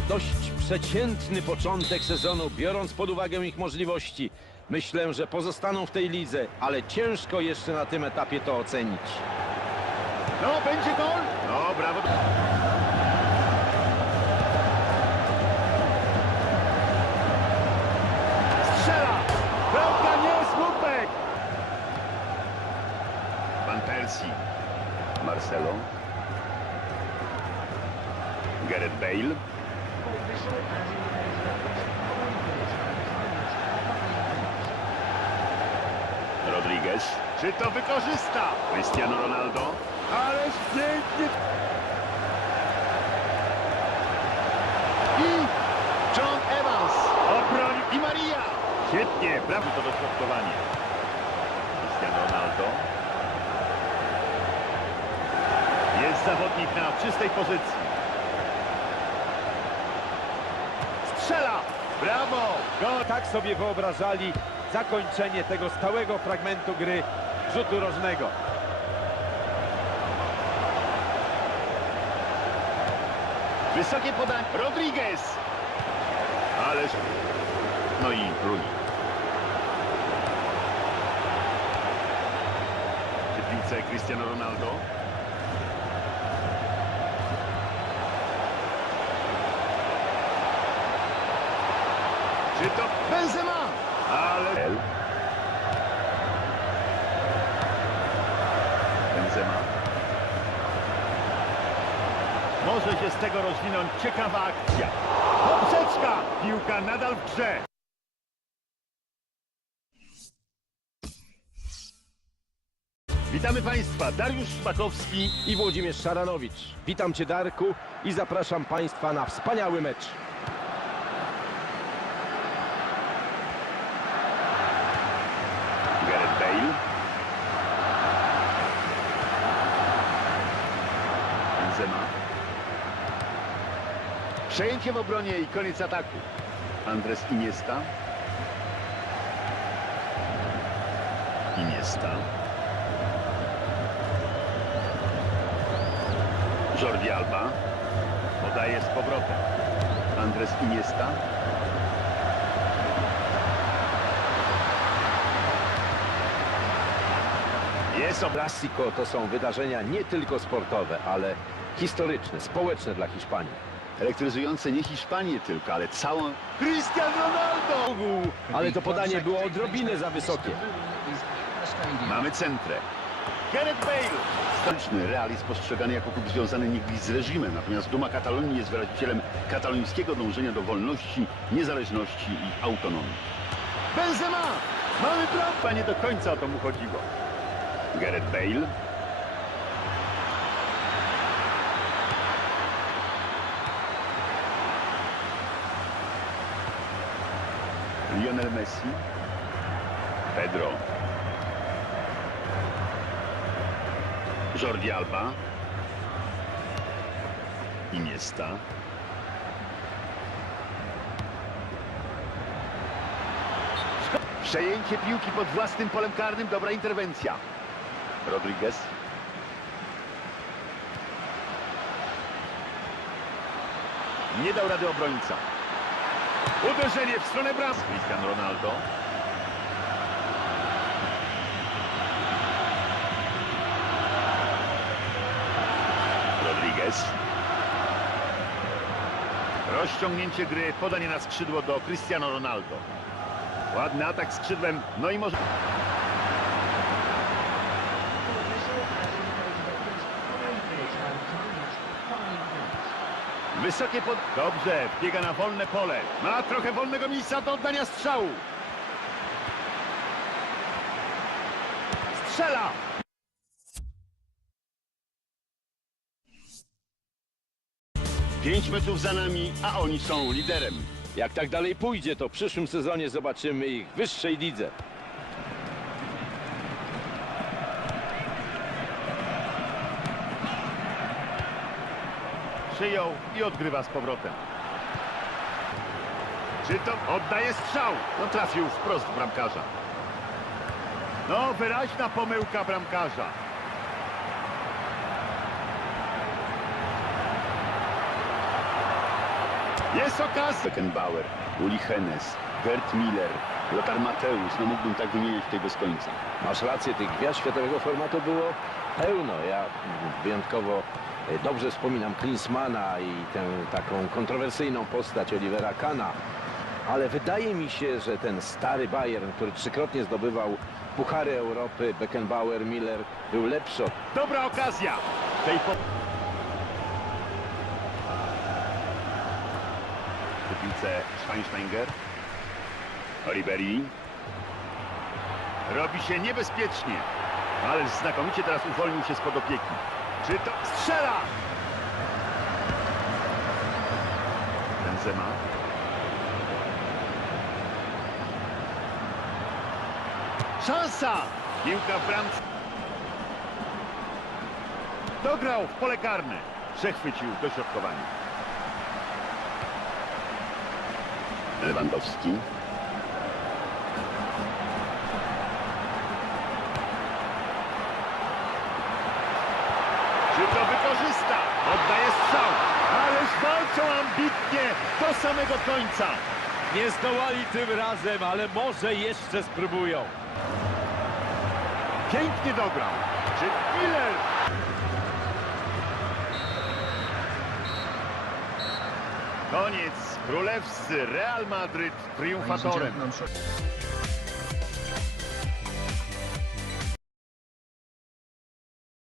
Dość przeciętny początek sezonu, biorąc pod uwagę ich możliwości. Myślę, że pozostaną w tej lidze, ale ciężko jeszcze na tym etapie to ocenić. No, będzie gol. No, brawo. Strzela. Bramka, nie, słupek. Van Persie. Marcelo. Gareth Bale. Rodriguez. Czy to wykorzysta? Cristiano Ronaldo. Ależ pięknie. I John Evans. Obronił. I Maria. Świetnie. Brawo to dośrodkowanie. Cristiano Ronaldo. Jest zawodnik na czystej pozycji. Strzela. Brawo. Gol. Tak sobie wyobrażali zakończenie tego stałego fragmentu gry rzutu rożnego. Wysokie podanie. Rodriguez. Ależ. No i Rooney. Przy piłce Cristiano Ronaldo. Czy to Benzema? Ale... Benzema. Może się z tego rozwinąć ciekawa akcja. Poprzeczka! Piłka nadal w grze. Witamy Państwa, Dariusz Szpakowski. I Włodzimierz Szaranowicz. Witam Cię, Darku, i zapraszam Państwa na wspaniały mecz. Gareth Bale. Benzema. Przejęcie w obronie i koniec ataku. Andres Iniesta. Iniesta. Jordi Alba. Podaje z powrotem. Andres Iniesta. Jest Clasico to są wydarzenia nie tylko sportowe, ale historyczne, społeczne dla Hiszpanii. elektryzujące nie Hiszpanię tylko, ale całą... Cristiano Ronaldo! Ale to podanie było odrobinę za wysokie. Mamy centrę. Gareth Bale! Stoczny realizm postrzegany jako klub związany niegdyś z reżimem, natomiast Duma Katalonii jest wyrazicielem katalońskiego dążenia do wolności, niezależności i autonomii. Benzema! Mamy bramkę! Nie do końca o to mu chodziło. Gareth Bale. Lionel Messi. Pedro. Jordi Alba. Iniesta. Przejęcie piłki pod własnym polem karnym. Dobra interwencja. Rodriguez. Nie dał rady obrońca. Uderzenie w stronę bramki. Cristiano Ronaldo. Rodriguez. Rozciągnięcie gry, podanie na skrzydło do Cristiano Ronaldo. Ładny atak skrzydłem, no i może... Wysokie pod... Dobrze, biega na wolne pole. Ma trochę wolnego miejsca do oddania strzału. Strzela! Pięć meczów za nami, a oni są liderem. Jak tak dalej pójdzie, to w przyszłym sezonie zobaczymy ich w wyższej lidze. Przyjął i odgrywa z powrotem. Czy to oddaje strzał? No trafił wprost w bramkarza. No, wyraźna pomyłka bramkarza. Jest okazja. Beckenbauer, Uli Hennes, Gerd Miller, Lothar Matthäus. No mógłbym tak wymieniać tutaj bez końca. Masz rację, tych gwiazd światowego formatu było pełno. Ja wyjątkowo dobrze wspominam Klinsmana i tę taką kontrowersyjną postać Olivera Kahna. Ale wydaje mi się, że ten stary Bayern, który trzykrotnie zdobywał Puchary Europy, Beckenbauer, Miller, był lepszy od... Dobra okazja. W piłce Schweinsteiger. Ribery. Robi się niebezpiecznie. Ale znakomicie teraz uwolnił się spod opieki. Czy to strzela? Benzema. Szansa! Piłka w bramce. Dograł w pole karne. Przechwycił dośrodkowanie. Lewandowski. Czy to wykorzysta? Oddaje strzał. Ależ walczą ambitnie do samego końca. Nie zdołali tym razem, ale może jeszcze spróbują. Pięknie dograł. Czy Miller? Koniec. Królewscy Real Madryt triumfatorem.